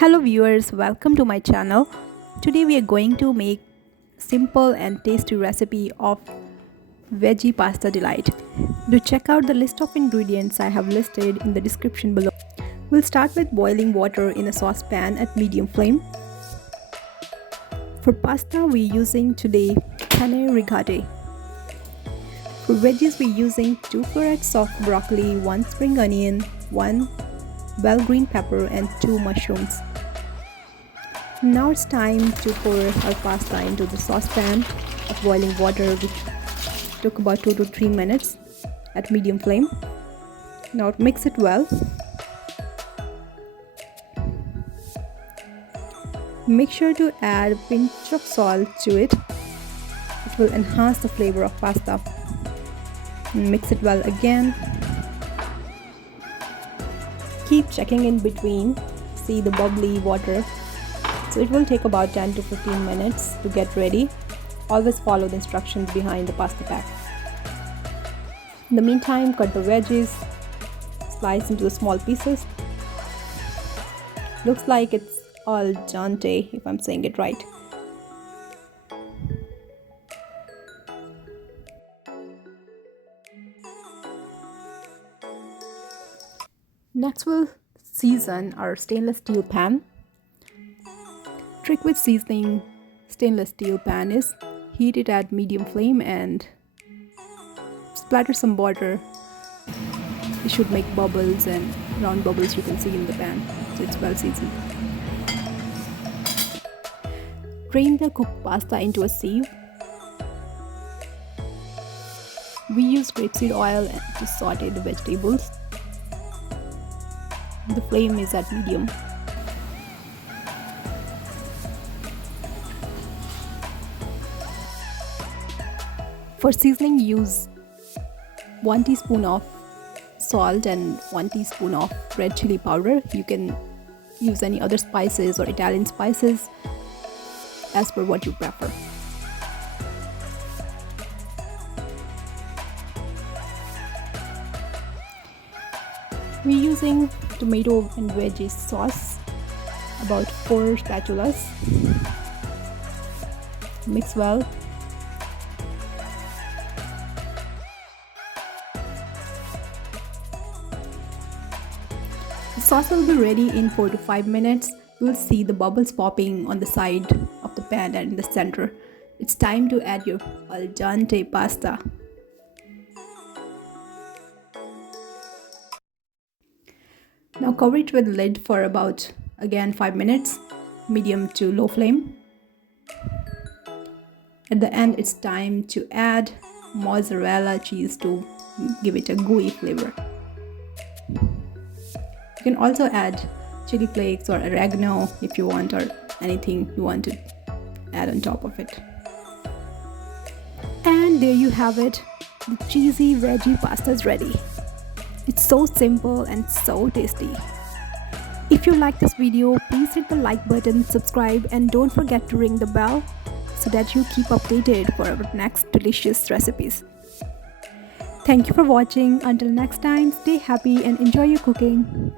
Hello viewers, welcome to my channel. Today we are going to make simple and tasty recipe of veggie pasta delight. Do check out the list of ingredients I have listed in the description below. We'll start with boiling water in a saucepan at medium flame. For pasta we're using today Penne Rigate. For veggies we're using 2 florets of broccoli, 1 spring onion, 1 bell green pepper and 2 mushrooms. Now it's time to pour our pasta into the saucepan of boiling water, which took about 2 to 3 minutes at medium flame. Now mix it well. Make sure to add a pinch of salt to it. It will enhance the flavor of pasta. Mix it well again. Keep checking in between. See the bubbly water. So it will take about 10 to 15 minutes to get ready. Always follow the instructions behind the pasta pack. In the meantime, cut the veggies, slice into the small pieces. Looks like it's al dente, if I'm saying it right. Next we'll season our stainless steel pan. Trick with seasoning stainless steel pan is heat it at medium flame and splatter some water. It should make bubbles and round bubbles you can see in the pan, so it's well seasoned. Drain the cooked pasta into a sieve. We use grapeseed oil to saute the vegetables. The flame is at medium. For seasoning, use 1 teaspoon of salt and 1 teaspoon of red chili powder. You can use any other spices or Italian spices as per what you prefer. We're using tomato and veggie sauce, about 4 spatulas. Mix well. The sauce will be ready in 4 to 5 minutes. You will see the bubbles popping on the side of the pan and in the center. It's time to add your al dente pasta. Now cover it with lid for about, again, 5 minutes, medium to low flame. At the end, it's time to add mozzarella cheese to give it a gooey flavor. You can also add chili flakes or oregano if you want, or anything you want to add on top of it. And there you have it. The cheesy veggie pasta is ready. It's so simple and so tasty. If you like this video, please hit the like button, subscribe, and don't forget to ring the bell so that you keep updated for our next delicious recipes. Thank you for watching. Until next time, stay happy and enjoy your cooking.